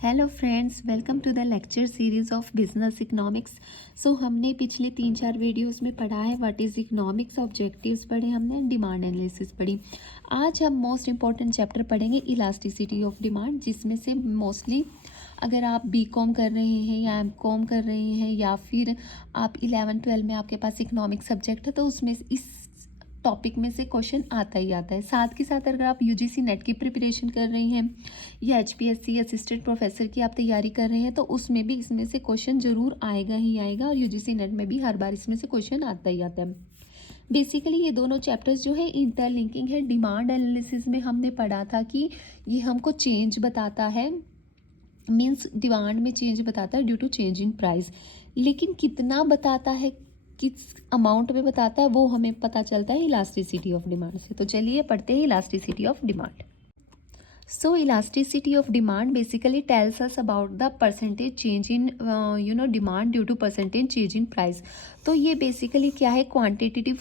Hello friends, welcome to the lecture series of business economics. So हमने पिछले 3-4 videos में पढ़ा है व्हाट इज़ इकोनॉमिक्स, ऑब्जेक्टिव्स पढ़े हमने, डिमांड एनालिसिस पढ़ी। आज हम मोस्ट इंपॉर्टेंट चैप्टर पढ़ेंगे इलास्टिसिटी ऑफ डिमांड, जिसमें से मोस्टली अगर आप बीकॉम कर रहे हैं या एमकॉम कर रहे हैं या फिर आप 11-12 में आपके पास इकोनॉमिक्स सब्जेक्ट है तो उसमें इस टॉपिक में से क्वेश्चन आता ही आता है। साथ के साथ अगर आप यूजीसी नेट की प्रिपरेशन कर रही हैं या एचपीएससी असिस्टेंट प्रोफेसर की आप तैयारी कर रहे हैं तो उसमें भी इसमें से क्वेश्चन ज़रूर आएगा ही आएगा, और यूजीसी नेट में भी हर बार इसमें से क्वेश्चन आता ही आता है। बेसिकली ये दोनों चैप्टर्स जो है इंटरलिंकिंग है। डिमांड एनालिसिस में हमने पढ़ा था कि ये हमको चेंज बताता है, मीन्स डिमांड में चेंज बताता है due to change in price, लेकिन कितना बताता है, किस अमाउंट में बताता है, वो हमें पता चलता है इलास्टिसिटी ऑफ डिमांड से। तो चलिए पढ़ते हैं elasticity of demand. So elasticity of demand basically tells us about the percentage change in demand due to percentage change in price। तो ये बेसिकली क्या है, क्वांटिटेटिव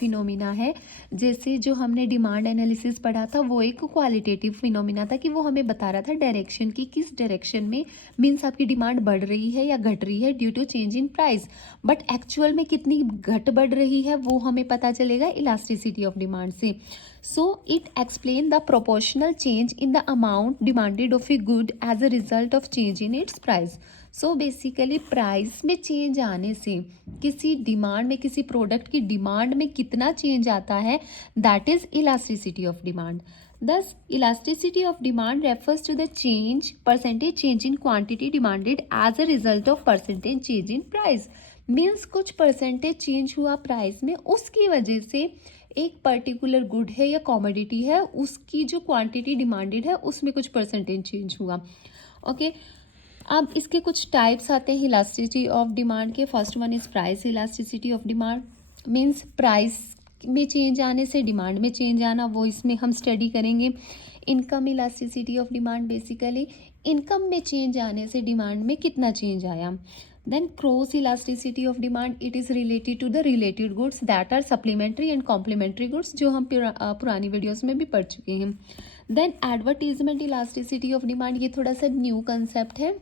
फिनोमिना है। जैसे जो हमने डिमांड एनालिसिस पढ़ा था वो एक क्वालिटेटिव फिनोमिना था कि वो हमें बता रहा था डायरेक्शन की, किस डायरेक्शन में मीन्स आपकी डिमांड बढ़ रही है या घट रही है due to change in price. But actual में कितनी घट बढ़ रही है वो हमें पता चलेगा इलास्टिसिटी ऑफ डिमांड से। So it explains the proportional change in the amount demanded of a good as a result of change in its price। So basically price में चेंज आने से किसी डिमांड में, किसी प्रोडक्ट की डिमांड में कितना चेंज आता है, that is elasticity of demand. Thus elasticity of demand refers to the percentage change in quantity demanded as a result of percentage change in price। Means कुछ परसेंटेज चेंज हुआ price में, उसकी वजह से एक पर्टिकुलर गुड है या commodity है, उसकी जो क्वांटिटी डिमांडेड है उसमें कुछ परसेंटेज चेंज हुआ। ओके, अब इसके कुछ टाइप्स आते हैं इलास्टिसिटी ऑफ डिमांड के। First one is price elasticity of demand, means price में चेंज आने से डिमांड में चेंज आना, वो इसमें हम स्टडी करेंगे। Income elasticity of demand, basically income में चेंज आने से डिमांड में कितना चेंज आया। Then cross elasticity of demand, it is related to the related goods that are supplementary and complementary goods, जो हम पुरानी वीडियोस में भी पढ़ चुके हैं। Then advertisement elasticity of demand, ये थोड़ा सा न्यू कंसेप्ट है।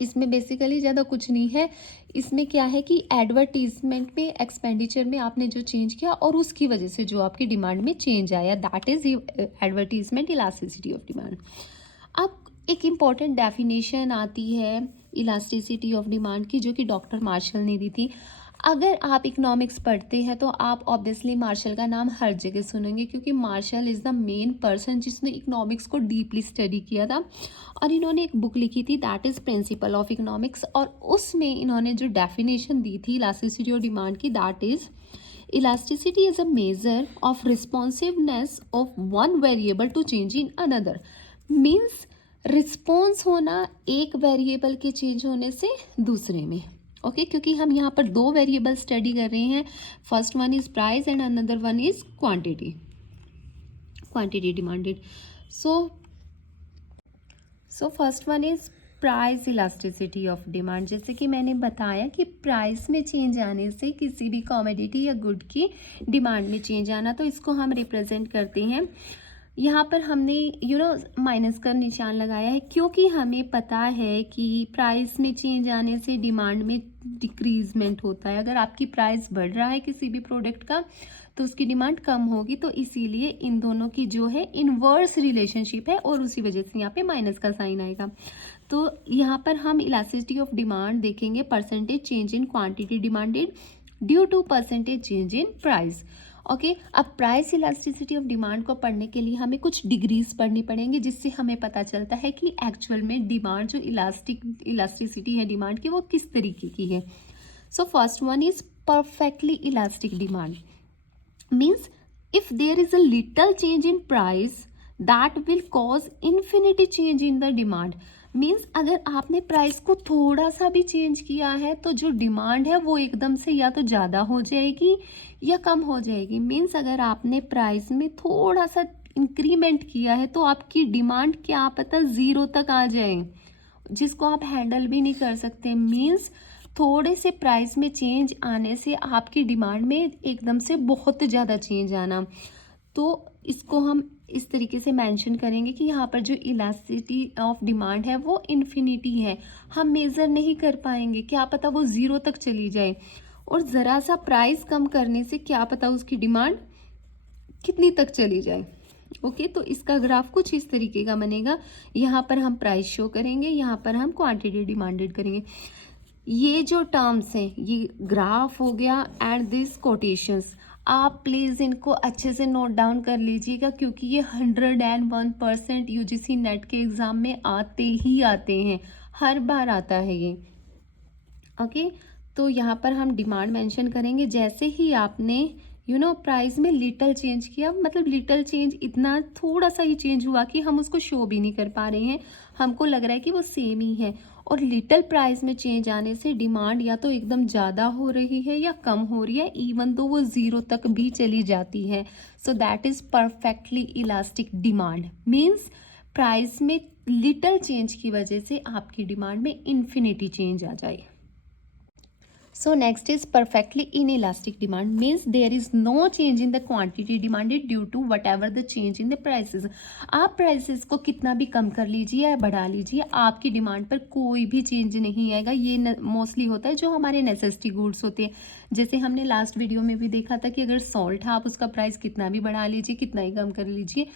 इसमें बेसिकली ज़्यादा कुछ नहीं है। इसमें क्या है कि एडवर्टीजमेंट में, एक्सपेंडिचर में आपने जो चेंज किया और उसकी वजह से जो आपकी डिमांड में चेंज आया, that is advertisement elasticity of demand. अब एक इम्पॉर्टेंट डेफिनेशन आती है इलास्टिसिटी ऑफ डिमांड की, जो कि डॉक्टर मार्शल ने दी थी। अगर आप इकोनॉमिक्स पढ़ते हैं तो आप ऑब्वियसली मार्शल का नाम हर जगह सुनेंगे, क्योंकि Marshall is the main person जिसने इकोनॉमिक्स को डीपली स्टडी किया था, और इन्होंने एक बुक लिखी थी that is principle of economics, और उसमें इन्होंने जो डेफिनेशन दी थी इलास्टिसिटी ऑफ डिमांड की, that is elasticity is a measure of responsiveness of one variable to change in another. Means response होना एक वेरिएबल के चेंज होने से दूसरे में। ओके, क्योंकि हम यहाँ पर दो वेरिएबल स्टडी कर रहे हैं, first one is price and another one is quantity demanded. So first one is price elasticity of demand. जैसे कि मैंने बताया कि प्राइस में चेंज आने से किसी भी कॉमोडिटी या गुड की डिमांड में चेंज आना, तो इसको हम रिप्रेजेंट करते हैं। यहाँ पर हमने माइनस का निशान लगाया है, क्योंकि हमें पता है कि प्राइस में चेंज आने से डिमांड में डिक्रीजमेंट होता है। अगर आपकी प्राइस बढ़ रहा है किसी भी प्रोडक्ट का तो उसकी डिमांड कम होगी, तो इसीलिए इन दोनों की जो है इनवर्स रिलेशनशिप है, और उसी वजह से यहाँ पे माइनस का साइन आएगा। तो यहाँ पर हम इलास्टिसिटी ऑफ डिमांड देखेंगे, percentage change in quantity demanded due to percentage change in price. Okay, अब प्राइस इलास्टिसिटी ऑफ डिमांड को पढ़ने के लिए हमें कुछ डिग्रीज पढ़नी पड़ेंगी, जिससे हमें पता चलता है कि एक्चुअल में डिमांड जो इलास्टिसिटी है डिमांड की, वो किस तरीके की है। So first one is perfectly elastic demand, means if there is a little change in price that will cause infinity change in the demand. Means अगर आपने प्राइस को थोड़ा सा भी चेंज किया है तो जो डिमांड है वो एकदम से या तो ज़्यादा हो जाएगी या कम हो जाएगी। मीन्स अगर आपने प्राइस में थोड़ा सा इंक्रीमेंट किया है तो आपकी डिमांड क्या पता ज़ीरो तक आ जाए, जिसको आप हैंडल भी नहीं कर सकते। मीन्स थोड़े से प्राइस में चेंज आने से आपकी डिमांड में एकदम से बहुत ज़्यादा चेंज आना, तो इसको हम इस तरीके से मेंशन करेंगे कि यहाँ पर जो इलास्टिसिटी ऑफ डिमांड है वो इन्फिनिटी है, हम मेज़र नहीं कर पाएंगे, क्या पता वो ज़ीरो तक चली जाए, और ज़रा सा प्राइस कम करने से क्या पता उसकी डिमांड कितनी तक चली जाए। ओके, तो इसका ग्राफ कुछ इस तरीके का बनेगा। यहाँ पर हम प्राइस शो करेंगे, यहाँ पर हम क्वांटिटी डिमांडेड करेंगे। ये जो टर्म्स हैं ये ग्राफ हो गया एंड दिस कोटेशंस, आप प्लीज़ इनको अच्छे से नोट डाउन कर लीजिएगा, क्योंकि ये 101% यूजीसी नेट के एग्ज़ाम में आते ही आते हैं, हर बार आता है ये। ओके, तो यहाँ पर हम डिमांड मेंशन करेंगे। जैसे ही आपने प्राइस में लिटल चेंज किया, मतलब लिटल चेंज, इतना थोड़ा सा ही चेंज हुआ कि हम उसको शो भी नहीं कर पा रहे हैं, हमको लग रहा है कि वो सेम ही है, और लिटल प्राइस में चेंज आने से डिमांड या तो एकदम ज़्यादा हो रही है या कम हो रही है, इवन तो वो ज़ीरो तक भी चली जाती है। So that is perfectly elastic demand, means price में लिटल चेंज की वजह से आपकी डिमांड में इन्फिनिटी चेंज आ जाए। So next is perfectly inelastic demand, means there is no change in the quantity demanded due to whatever the change in the prices. आप prices को कितना भी कम कर लीजिए या बढ़ा लीजिए, आपकी डिमांड पर कोई भी चेंज नहीं आएगा। ये मोस्टली होता है जो हमारे नेसेसिटी गुड्स होते हैं। जैसे हमने लास्ट वीडियो में भी देखा था कि अगर सॉल्ट है, आप उसका प्राइस कितना भी बढ़ा लीजिए, कितना ही कम कर लीजिए,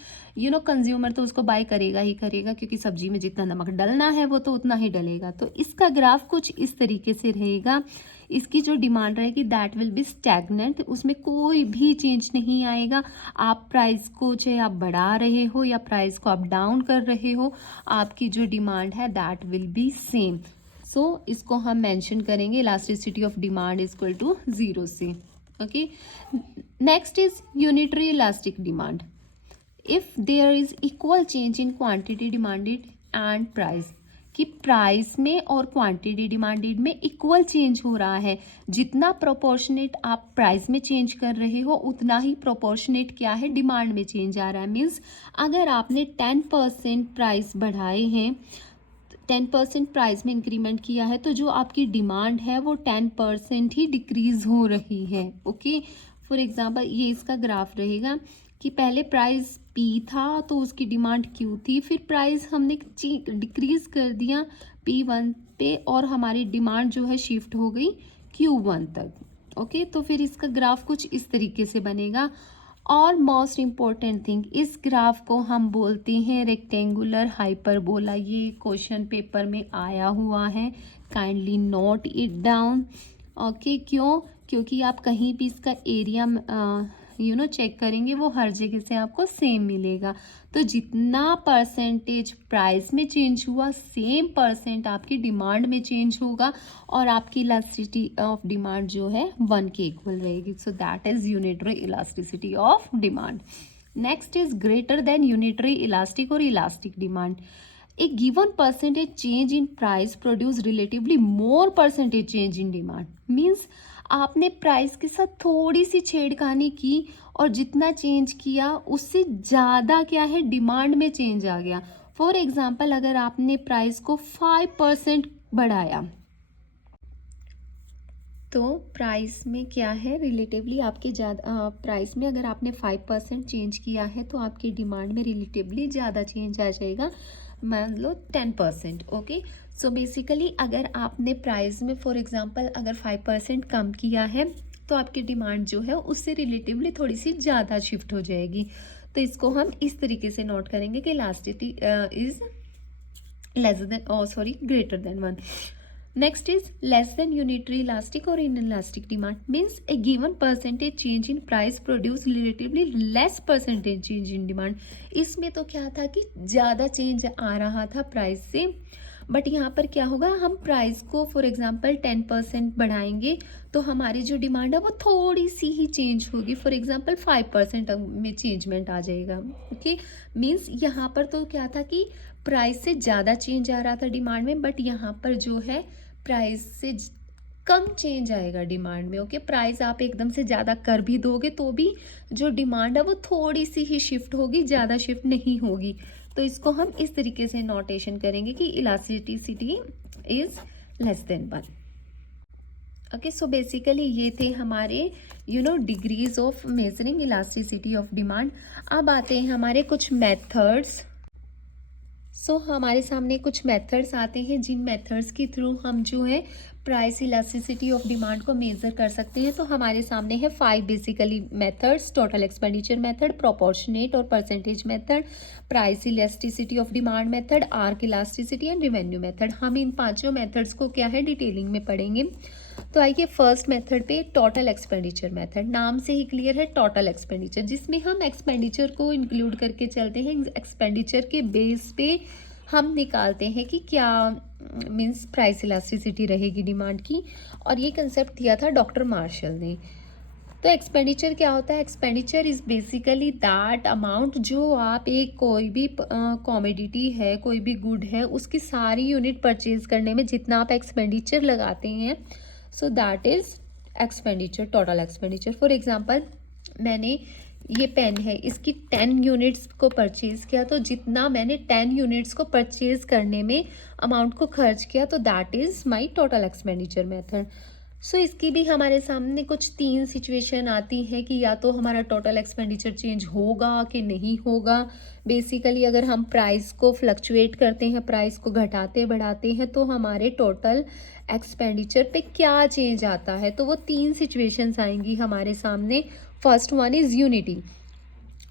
कंज्यूमर तो उसको बाय करेगा ही करेगा, क्योंकि सब्जी में जितना नमक डलना है वो तो उतना ही डलेगा। तो इसका ग्राफ कुछ इस तरीके से रहेगा। इसकी जो डिमांड रहेगी दैट विल बी स्टैग्नेंट, उसमें कोई भी चेंज नहीं आएगा। आप प्राइस को चाहे आप बढ़ा रहे हो या प्राइस को आप डाउन कर रहे हो, आपकी जो डिमांड है that will be same. So इसको हम मेंशन करेंगे elasticity of demand is equal to 0 से। Okay, next is unitary elastic demand. If there is equal change in quantity demanded and price, कि प्राइस में और क्वांटिटी डिमांडेड में equal change हो रहा है, जितना प्रोपोर्शनेट आप प्राइस में चेंज कर रहे हो उतना ही प्रोपोर्शनेट क्या है, डिमांड में चेंज आ रहा है। मीन्स अगर आपने 10% प्राइस बढ़ाए हैं, 10% प्राइस में इंक्रीमेंट किया है, तो जो आपकी डिमांड है वो 10% ही डिक्रीज हो रही है। ओके, फॉर एग्जांपल ये इसका ग्राफ रहेगा कि पहले प्राइस P था तो उसकी डिमांड Q थी, फिर प्राइस हमने डिक्रीज कर दिया P1 पे और हमारी डिमांड जो है शिफ्ट हो गई Q1 तक। ओके, तो फिर इसका ग्राफ कुछ इस तरीके से बनेगा। और मोस्ट इम्पॉर्टेंट थिंग, इस ग्राफ को हम बोलते हैं रेक्टेंगुलर हाइपरबोला। ये क्वेश्चन पेपर में आया हुआ है, kindly note it down. Okay, क्यों? क्योंकि आप कहीं भी इसका एरिया चेक करेंगे वो हर जगह से आपको सेम मिलेगा। तो जितना परसेंटेज प्राइस में चेंज हुआ, सेम परसेंट आपकी डिमांड में चेंज होगा, और आपकी इलास्टिसिटी ऑफ डिमांड जो है 1 के इक्वल रहेगी। So that is unitary elasticity of demand. Next is greater than unitary elastic और elastic demand. A given percentage change in price produce relatively more percentage change in demand. Means आपने price के साथ थोड़ी सी छेड़खानी की और जितना चेंज किया उससे ज़्यादा क्या है, डिमांड में चेंज आ गया। फॉर एग्जाम्पल, अगर आपने प्राइस को 5% बढ़ाया तो प्राइस में क्या है, रिलेटिवली आपके ज़्यादा प्राइस में अगर आपने 5% चेंज किया है तो आपकी डिमांड में रिलेटिवली ज़्यादा चेंज आ जाएगा, मान लो 10%। ओके, सो बेसिकली अगर आपने प्राइस में फॉर एग्जांपल अगर 5% कम किया है तो आपकी डिमांड जो है उससे रिलेटिवली थोड़ी सी ज़्यादा शिफ्ट हो जाएगी। तो इसको हम इस तरीके से नोट करेंगे कि elasticity is less then greater than 1। Next is less than unitary elastic or inelastic demand, means a given percentage change in price produce relatively less percentage change in demand. इसमें तो क्या था कि ज़्यादा चेंज आ रहा था प्राइस से, but यहाँ पर क्या होगा, हम प्राइस को फॉर एग्जांपल 10% बढ़ाएंगे तो हमारी जो डिमांड है वो थोड़ी सी ही चेंज होगी, फॉर एग्जांपल 5% में चेंजमेंट आ जाएगा। ओके, मीन्स यहाँ पर तो क्या था कि प्राइस से ज़्यादा चेंज आ रहा था डिमांड में, बट यहाँ पर जो है प्राइस से कम चेंज आएगा डिमांड में। ओके, प्राइस आप एकदम से ज़्यादा कर भी दोगे तो भी जो डिमांड है वो थोड़ी सी ही शिफ्ट होगी, ज़्यादा शिफ्ट नहीं होगी। तो इसको हम इस तरीके से नोटेशन करेंगे कि elasticity is less then 1। Okay, so basically ये थे हमारे degrees of measuring elasticity of demand. अब आते हैं हमारे कुछ मेथड्स। हमारे सामने कुछ मेथड्स आते हैं जिन मेथड्स के थ्रू हम जो है प्राइस इलास्टिसिटी ऑफ डिमांड को मेज़र कर सकते हैं। तो हमारे सामने है 5 basically methods: total expenditure method, proportionate और percentage method, price elasticity of demand method, arc elasticity and revenue method. हम इन पांचों मेथड्स को क्या है डिटेलिंग में पढ़ेंगे। तो आइए फर्स्ट मेथड पे, टोटल एक्सपेंडिचर मेथड। नाम से ही क्लियर है टोटल एक्सपेंडिचर, जिसमें हम एक्सपेंडिचर को इंक्लूड करके चलते हैं। एक्सपेंडिचर के बेस पे हम निकालते हैं कि क्या मीन्स प्राइस इलास्टिसिटी रहेगी डिमांड की, और ये कंसेप्ट दिया था डॉक्टर मार्शल ने। तो एक्सपेंडिचर क्या होता है? Expenditure is basically that amount जो आप एक कोई भी कॉमोडिटी है, कोई भी गुड है, उसकी सारी यूनिट परचेज करने में जितना आप एक्सपेंडिचर लगाते हैं, so that is expenditure, total expenditure. For example, मैंने ये पेन है, इसकी 10 यूनिट्स को परचेज़ किया, तो जितना मैंने 10 यूनिट्स को परचेज़ करने में अमाउंट को खर्च किया, तो that is my total expenditure method. So इसकी भी हमारे सामने कुछ 3 सिचुएशन आती हैं कि या तो हमारा टोटल एक्सपेंडिचर चेंज होगा कि नहीं होगा। बेसिकली अगर हम प्राइस को फ्लक्चुएट करते हैं, प्राइस को घटाते बढ़ाते हैं, तो हमारे टोटल एक्सपेंडिचर पे क्या चेंज आता है, तो वो 3 सिचुएशंस आएंगी हमारे सामने। First one is unity.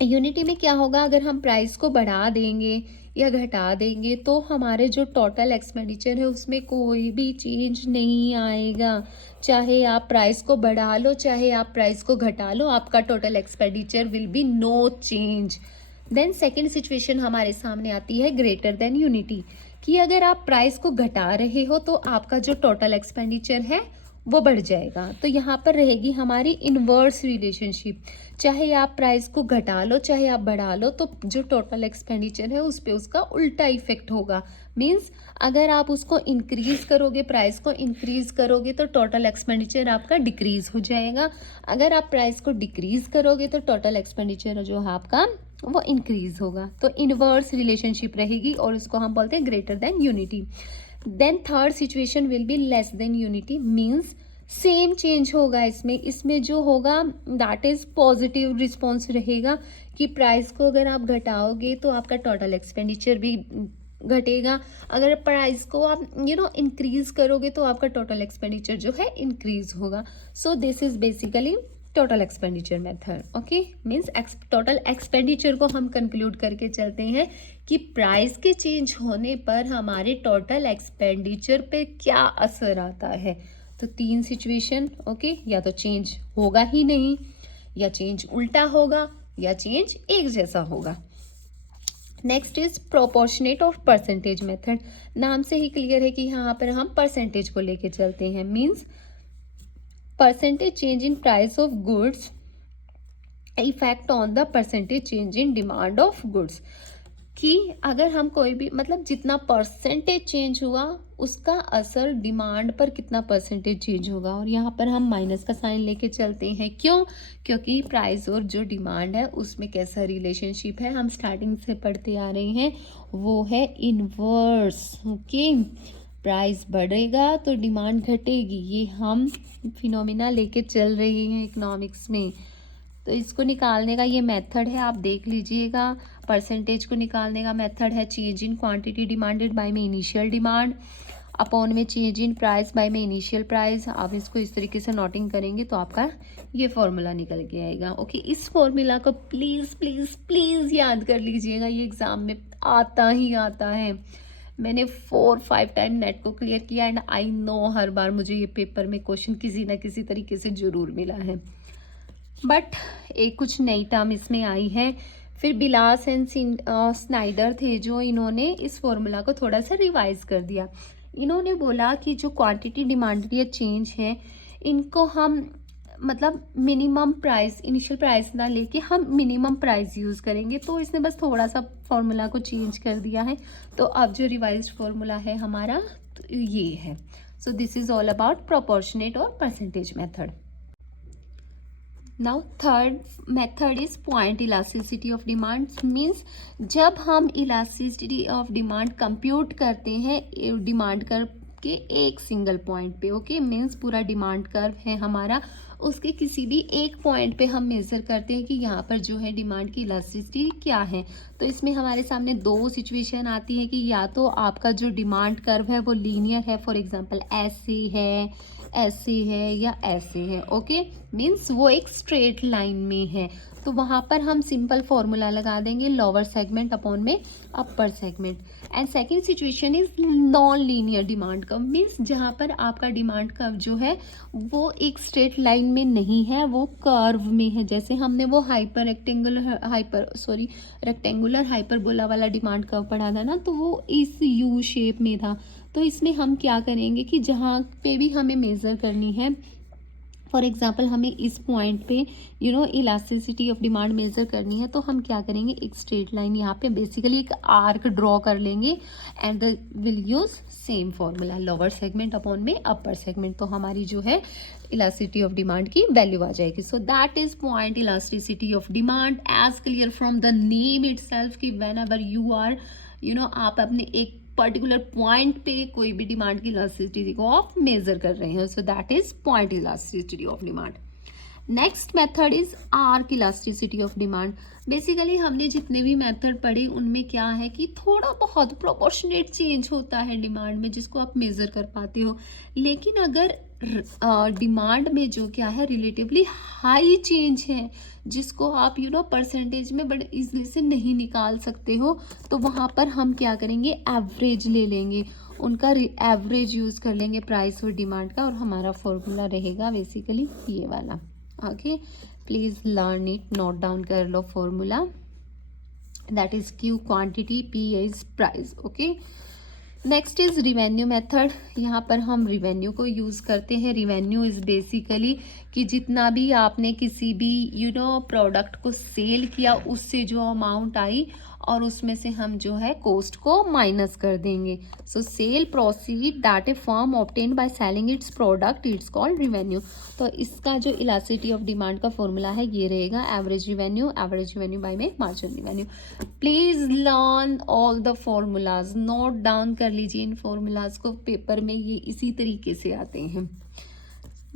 Unity में क्या होगा? अगर हम प्राइस को बढ़ा देंगे या घटा देंगे, तो हमारे जो टोटल एक्सपेंडिचर है उसमें कोई भी चेंज नहीं आएगा। चाहे आप प्राइस को बढ़ा लो, चाहे आप प्राइस को घटा लो, आपका total expenditure will be no change. Then second situation हमारे सामने आती है ग्रेटर देन यूनिटी, कि अगर आप प्राइस को घटा रहे हो तो आपका जो टोटल एक्सपेंडिचर है वो बढ़ जाएगा। तो यहाँ पर रहेगी हमारी इन्वर्स रिलेशनशिप। चाहे आप प्राइस को घटा लो, चाहे आप बढ़ा लो, तो जो टोटल एक्सपेंडिचर है उस पर उसका उल्टा इफेक्ट होगा। मीन्स अगर आप उसको इंक्रीज करोगे, प्राइस को इंक्रीज करोगे, तो टोटल एक्सपेंडिचर आपका डिक्रीज हो जाएगा। अगर आप प्राइस को डिक्रीज करोगे तो टोटल एक्सपेंडिचर जो है आपका वो इंक्रीज होगा। तो इन्वर्स रिलेशनशिप रहेगी और उसको हम बोलते हैं greater than unity. Then third situation will be less than unity, means same change होगा इसमें जो होगा दैट इज पॉजिटिव रिस्पॉन्स रहेगा, कि प्राइस को अगर आप घटाओगे तो आपका टोटल एक्सपेंडिचर भी घटेगा। अगर प्राइस को आप इंक्रीज करोगे तो आपका टोटल एक्सपेंडिचर जो है इंक्रीज होगा। सो this is basically total expenditure method. Okay, means total expenditure को हम कंक्लूड करके चलते हैं कि प्राइस के चेंज होने पर हमारे टोटल एक्सपेंडिचर पे क्या असर आता है। तो 3 सिचुएशन, ओके, या तो चेंज होगा ही नहीं, या चेंज उल्टा होगा, या चेंज एक जैसा होगा। नेक्स्ट इज प्रोपोर्शनेट और परसेंटेज मेथड। नाम से ही क्लियर है कि यहाँ पर हम परसेंटेज को लेके चलते हैं। Means percentage change in price of goods effect on the percentage change in demand of goods, कि अगर हम कोई भी जितना परसेंटेज चेंज हुआ उसका असर डिमांड पर कितना परसेंटेज चेंज होगा। और यहाँ पर हम माइनस का साइन लेके चलते हैं। क्यों? क्योंकि प्राइस और जो डिमांड है उसमें कैसा रिलेशनशिप है, हम स्टार्टिंग से पढ़ते आ रहे हैं, वो है इनवर्स। ओके, प्राइस बढ़ेगा तो डिमांड घटेगी, ये हम फिनोमिना लेके चल रहे हैं इकोनॉमिक्स में। तो इसको निकालने का ये मेथड है, आप देख लीजिएगा। परसेंटेज को निकालने का मेथड है change in quantity demanded by में इनिशियल डिमांड अपॉन में चेंज इन प्राइस बाय में इनिशियल प्राइस। आप इसको इस तरीके से नोटिंग करेंगे तो आपका ये फॉर्मूला निकल के आएगा। ओके, इस फॉर्मूला को प्लीज़ प्लीज़ प्लीज़ याद कर लीजिएगा, ये एग्ज़ाम में आता ही आता है। मैंने 4-5 टाइम नेट को क्लियर किया एंड आई नो हर बार मुझे ये पेपर में क्वेश्चन किसी ना किसी तरीके से ज़रूर मिला है। बट एक कुछ नई टर्म इसमें आई है। फिर बिलास एंड स्नाइडर थे जो इन्होंने इस फॉर्मूला को थोड़ा सा रिवाइज कर दिया। इन्होंने बोला कि जो क्वांटिटी डिमांडेड या चेंज है, इनको हम मिनिमम प्राइस, इनिशियल प्राइस ना लेके हम मिनिमम प्राइस यूज़ करेंगे। तो इसने बस थोड़ा सा फॉर्मूला को चेंज कर दिया है। तो अब जो रिवाइज्ड फॉर्मूला है हमारा तो ये है। So this is all about proportionate और percentage method. Now third method is point elasticity of demand. Means जब हम इलास्टिसिटी ऑफ डिमांड कंप्यूट करते हैं डिमांड के एक सिंगल पॉइंट पे। ओके, मीन्स पूरा डिमांड कर्व है हमारा, उसके किसी भी एक पॉइंट पे हम मेजर करते हैं कि यहाँ पर जो है डिमांड की इलास्टिसिटी क्या है। तो इसमें हमारे सामने दो सिचुएशन आती है कि या तो आपका जो डिमांड कर्व है वो लीनियर है, फॉर एग्जांपल ऐसे है या ऐसे है। ओके, मीन्स वो एक स्ट्रेट लाइन में है, तो वहाँ पर हम सिंपल फॉर्मूला लगा देंगे लोअर सेगमेंट अपॉन में upper segment. And second situation is non linear demand curve, means जहाँ पर आपका डिमांड कर्व जो है वो एक स्ट्रेट लाइन में नहीं है, वो कर्व में है। जैसे हमने वो रेक्टेंगुलर हाइपरबोला वाला डिमांड कर्व पढ़ा था ना, तो वो इस यू शेप में था। तो इसमें हम क्या करेंगे कि जहाँ पे भी हमें मेज़र करनी है, फॉर एग्जाम्पल हमें इस पॉइंट पे इलास्टिसिटी ऑफ डिमांड मेजर करनी है, तो हम क्या करेंगे, एक स्ट्रेट लाइन यहाँ पे बेसिकली एक आर्क ड्रॉ कर लेंगे and will use same formula lower segment upon में अपर सेगमेंट। तो हमारी जो है इलास्टिसिटी ऑफ डिमांड की वैल्यू आ जाएगी। So that is point elasticity of demand as clear from the name itself कि व्हेन एवर यू आर आप अपने एक पर्टिकुलर पॉइंट पे कोई भी डिमांड की इलास्टिसिटी को आप मेजर कर रहे हैं। सो that is point elasticity of demand. Next method is arc elasticity of demand. Basically हमने जितने भी मेथड पढ़े उनमें क्या है कि थोड़ा बहुत प्रोपोर्शनेट चेंज होता है डिमांड में, जिसको आप मेजर कर पाते हो। लेकिन अगर डिमांड में जो क्या है रिलेटिवली हाई चेंज है, जिसको आप परसेंटेज में बड़े इजली से नहीं निकाल सकते हो, तो वहाँ पर हम क्या करेंगे, एवरेज ले लेंगे, उनका एवरेज यूज़ कर लेंगे प्राइस और डिमांड का, और हमारा फॉर्मूला रहेगा बेसिकली ये वाला। Okay, please learn it, note down कर लो formula, that is Q quantity, P is price. Okay, next is revenue method. यहाँ पर हम रिवेन्यू को यूज़ करते हैं। रिवेन्यू इज़ बेसिकली कि जितना भी आपने किसी भी प्रोडक्ट को सेल किया, उससे जो अमाउंट आई और उसमें से हम जो है कॉस्ट को माइनस कर देंगे। So sale proceed that a firm obtain by selling its product, it's called revenue. तो इसका जो इलास्टिसिटी ऑफ डिमांड का फॉर्मूला है ये रहेगा एवरेज रिवेन्यू बाय में margin revenue. Please learn all the formulas, note down कर लीजिए इन फॉर्मूलाज को, पेपर में ये इसी तरीके से आते हैं।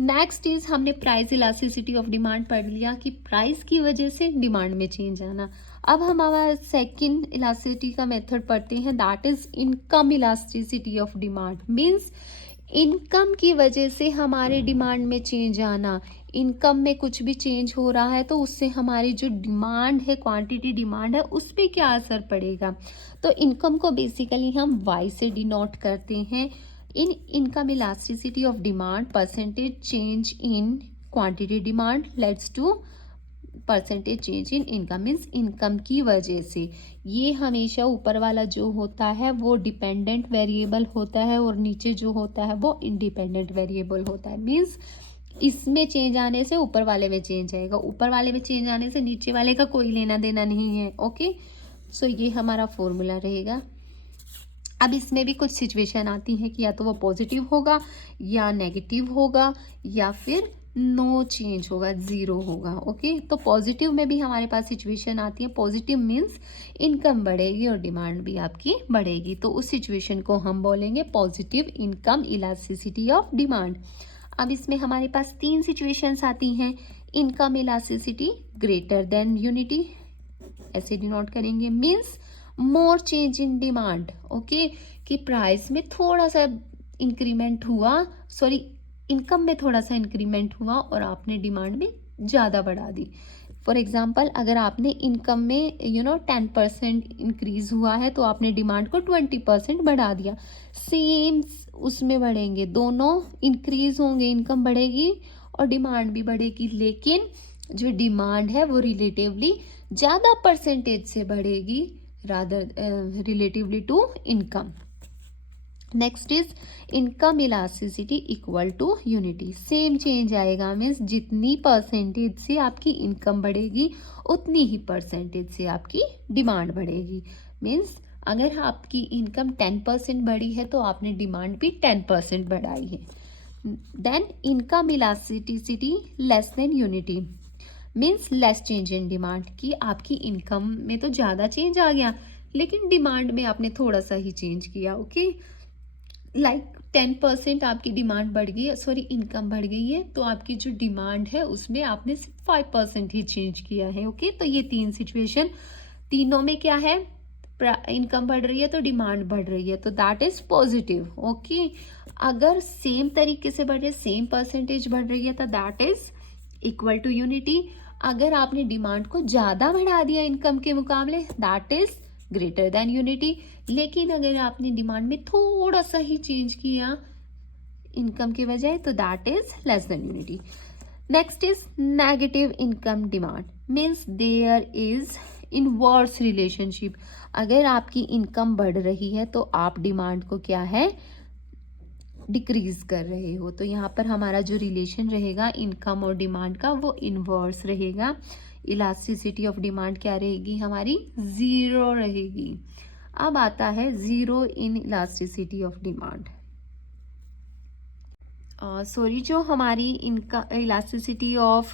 नेक्स्ट इज हमने प्राइस इलास्टिसिटी ऑफ डिमांड पढ़ लिया कि प्राइस की वजह से डिमांड में चेंज आना। अब हम हमारा सेकंड इलास्टिसिटी का मेथड पढ़ते हैं, that is income elasticity of demand. Means income की वजह से हमारे डिमांड में चेंज आना। इनकम में कुछ भी चेंज हो रहा है तो उससे हमारी जो डिमांड है, क्वांटिटी डिमांड है, उस पर क्या असर पड़ेगा। तो इनकम को बेसिकली हम वाई से डिनोट करते हैं। In income elasticity of demand, percentage change in quantity demand let's to percentage change in income. Means income की वजह से ये हमेशा ऊपर वाला जो होता है वो डिपेंडेंट वेरिएबल होता है और नीचे जो होता है वो इंडिपेंडेंट वेरिएबल होता है। मीन्स इसमें चेंज आने से ऊपर वाले में चेंज आएगा, ऊपर वाले में चेंज आने से नीचे वाले का कोई लेना देना नहीं है। ओके, सो ये हमारा फॉर्मूला रहेगा। अब इसमें भी कुछ सिचुएशन आती है कि या तो वो पॉजिटिव होगा या नेगेटिव होगा या फिर नो चेंज होगा, ज़ीरो होगा। ओके, तो पॉजिटिव में भी हमारे पास सिचुएशन आती है। पॉजिटिव मीन्स इनकम बढ़ेगी और डिमांड भी आपकी बढ़ेगी, तो उस सिचुएशन को हम बोलेंगे positive income elasticity of demand. अब इसमें हमारे पास तीन सिचुएशंस आती हैं। Income elasticity greater than unity, ऐसे डिनोट करेंगे। Means more change in demand. Okay, कि प्राइस में थोड़ा सा इंक्रीमेंट हुआ, इनकम में थोड़ा सा इंक्रीमेंट हुआ और आपने डिमांड में ज़्यादा बढ़ा दी। फॉर एग्जांपल, अगर आपने इनकम में 10% इंक्रीज हुआ है तो आपने डिमांड को 20% बढ़ा दिया। सेम उसमें बढ़ेंगे, दोनों इंक्रीज होंगे, इनकम बढ़ेगी और डिमांड भी बढ़ेगी, लेकिन जो डिमांड है वो रिलेटिवली ज़्यादा परसेंटेज से बढ़ेगी rather relatively to income. Next is income elasticity equal to unity. Same change आएगा, मीन्स जितनी परसेंटेज से आपकी इनकम बढ़ेगी उतनी ही परसेंटेज से आपकी डिमांड बढ़ेगी। मीन्स अगर आपकी इनकम 10% बढ़ी है तो आपने डिमांड भी 10% बढ़ाई है। Then income elasticity less than unity means less change in demand, कि आपकी इनकम में तो ज़्यादा चेंज आ गया लेकिन डिमांड में आपने थोड़ा सा ही चेंज किया। ओके, लाइक 10% आपकी डिमांड बढ़ गई है, सॉरी इनकम बढ़ गई है, तो आपकी जो डिमांड है उसमें आपने सिर्फ 5% ही चेंज किया है। ओके, तो ये तीन सिचुएशन, तीनों में क्या है, इनकम बढ़ रही है तो डिमांड बढ़ रही है, तो दैट इज पॉजिटिव। ओके, अगर सेम तरीके से बढ़ रही है, सेम परसेंटेज बढ़ रही है, तो that is equal to unity. अगर आपने डिमांड को ज़्यादा बढ़ा दिया इनकम के मुकाबले, that is greater than unity. लेकिन अगर आपने डिमांड में थोड़ा सा ही चेंज किया इनकम के बजाय, तो that is less than unity. Next is negative income demand, means there is inverse relationship. अगर आपकी इनकम बढ़ रही है तो आप डिमांड को क्या है, डिक्रीज कर रहे हो, तो यहाँ पर हमारा जो रिलेशन रहेगा इनकम और डिमांड का वो इनवर्स रहेगा। इलास्टिसिटी ऑफ डिमांड क्या रहेगी हमारी, जीरो रहेगी। अब आता है zero in elasticity of demand, sorry जो हमारी इनका इलास्टिसिटी ऑफ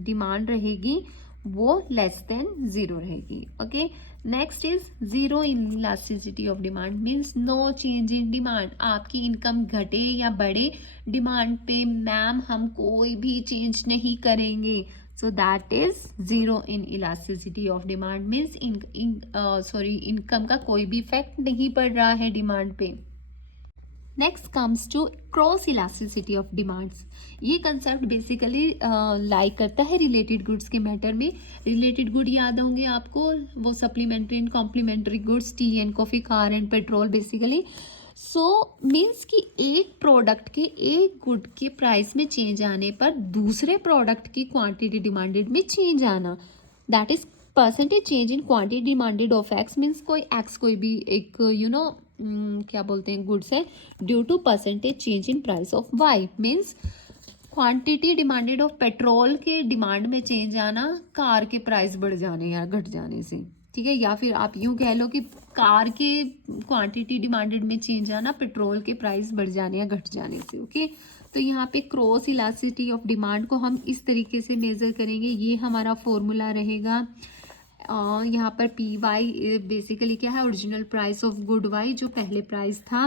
डिमांड रहेगी वो लेस देन जीरो रहेगी। Okay, next is zero in elasticity of demand, means no change in demand. आपकी इनकम घटे या बढ़े, डिमांड पे मैम हम कोई भी चेंज नहीं करेंगे, सो that is zero in elasticity of demand, means income का कोई भी इफेक्ट नहीं पड़ रहा है डिमांड पे। Next comes to cross elasticity of demands. ये कंसेप्ट बेसिकली लाइक करता है रिलेटेड गुड्स के मैटर में। रिलेटेड गुड याद होंगे आपको, वो supplementary and complementary goods, tea and coffee, car and petrol basically. So means कि एक प्रोडक्ट के, एक गुड के प्राइस में चेंज आने पर दूसरे प्रोडक्ट की क्वांटिटी डिमांडेड में चेंज आना, that is percentage change in quantity demanded of X, means कोई एक्स कोई भी एक क्या बोलते हैं गुड्स है, due to percentage change in price of Y, means quantity demanded of petrol के डिमांड में चेंज आना कार के प्राइस बढ़ जाने या घट जाने से, ठीक है। या फिर आप यूँ कह लो कि कार के क्वांटिटी डिमांडेड में चेंज आना पेट्रोल के प्राइस बढ़ जाने या घट जाने से। ओके, तो यहाँ पे क्रॉस इलास्टिसिटी ऑफ डिमांड को हम इस तरीके से मेजर करेंगे। ये हमारा फॉर्मूला रहेगा। यहाँ पर पी वाई बेसिकली क्या है, original price of good Y जो पहले प्राइस था,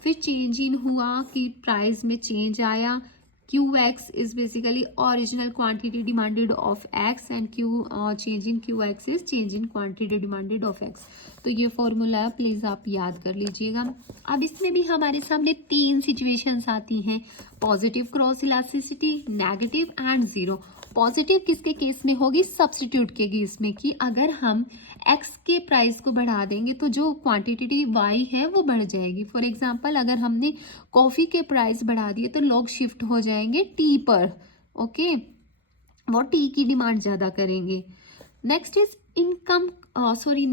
फिर चेंज इन हुआ कि प्राइस में चेंज आया। Q x is basically original quantity demanded of x and Q change in Q x is change in quantity demanded of x. तो ये फॉर्मूला प्लीज़ आप याद कर लीजिएगा। अब इसमें भी हमारे सामने तीन सिचुएशंस आती हैं, positive cross elasticity, negative and zero. Positive किसके केस में होगी, सब्स्टिट्यूट के केस में, कि अगर हम एक्स के प्राइस को बढ़ा देंगे तो जो क्वांटिटी वाई है वो बढ़ जाएगी। फॉर एग्जांपल अगर हमने कॉफ़ी के प्राइस बढ़ा दिए तो लोग शिफ्ट हो जाएंगे टी पर। ओके, वो टी की डिमांड ज़्यादा करेंगे। Next is income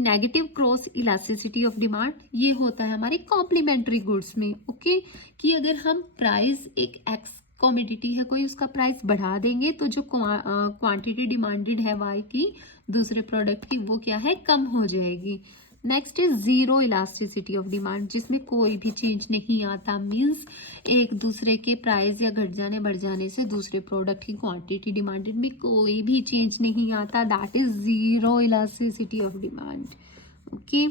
negative cross elasticity of demand, ये होता है हमारे कॉम्प्लीमेंट्री गुड्स में। ओके, कि अगर हम प्राइस एक एक्स कॉमोडिटी है कोई, उसका प्राइस बढ़ा देंगे तो जो क्वांटिटी डिमांडेड है वाई की दूसरे प्रोडक्ट की, वो क्या है, कम हो जाएगी। Next is zero elasticity of demand, जिसमें कोई भी चेंज नहीं आता, मींस एक दूसरे के प्राइस या घट जाने बढ़ जाने से दूसरे प्रोडक्ट की क्वांटिटी डिमांडेड में कोई भी चेंज नहीं आता, that is zero elasticity of demand. Okay,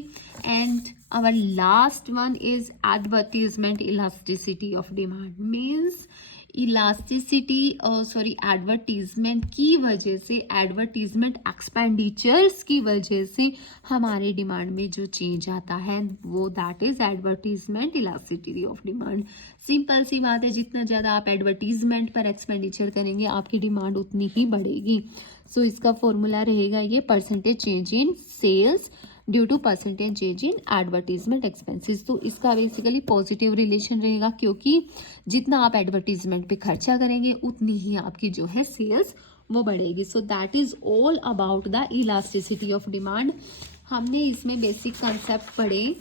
and our last one is advertisement elasticity of demand, means advertisement की वजह से, एडवर्टीजमेंट एक्सपेंडिचर्स की वजह से हमारे डिमांड में जो चेंज आता है वो that is advertisement elasticity of demand. Simple सी बात है, जितना ज़्यादा आप एडवर्टीजमेंट पर एक्सपेंडिचर करेंगे आपकी डिमांड उतनी ही बढ़ेगी। सो इसका फॉर्मूला रहेगा ये, percentage change in sales due to percentage change in advertisement expenses. तो इसका बेसिकली पॉजिटिव रिलेशन रहेगा, क्योंकि जितना आप एडवर्टीजमेंट पे खर्चा करेंगे उतनी ही आपकी जो है सेल्स वो बढ़ेगी। सो that is all about the elasticity of demand. हमने इसमें बेसिक कंसेप्ट पढ़े,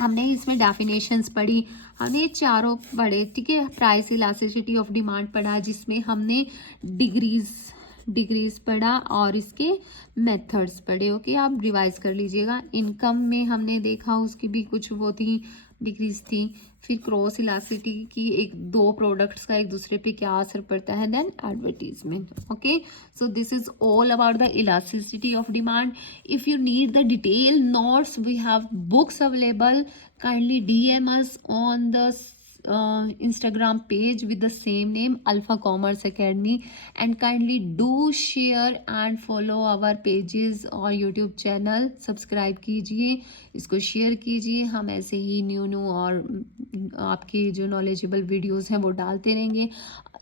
हमने इसमें डेफिनेशंस पढ़ी, हमने चारों पढ़े, ठीक है। प्राइस इलास्टिसिटी ऑफ डिमांड पढ़ा, जिसमें हमने डिग्रीज पढ़ा और इसके मेथड्स पढ़े। ओके, आप रिवाइज कर लीजिएगा। इनकम में हमने देखा उसकी भी कुछ वो थी, डिग्रीज थी। फिर क्रॉस इलास्टिसिटी की एक दो प्रोडक्ट्स का एक दूसरे पे क्या असर पड़ता है, then advertisement. Okay, so this is all about the elasticity of demand. If you need the detail notes, we have books available, kindly DM us on the Instagram page with the same name, Alpha Commerce Academy, and kindly do share and follow our pages और YouTube channel subscribe कीजिए, इसको share कीजिए। हम ऐसे ही new और आपके जो knowledgeable videos हैं वो डालते रहेंगे।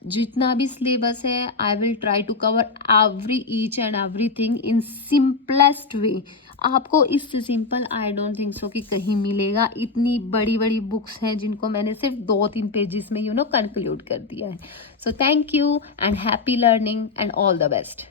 जितना भी सिलेबस है, I will try to cover every each and everything in simplest way. आपको इससे simple I don't think so कि कहीं मिलेगा। इतनी बड़ी बड़ी बुक्स हैं जिनको मैंने सिर्फ 2-3 पेजेस में कंक्लूड कर दिया है। So thank you and happy learning and all the best.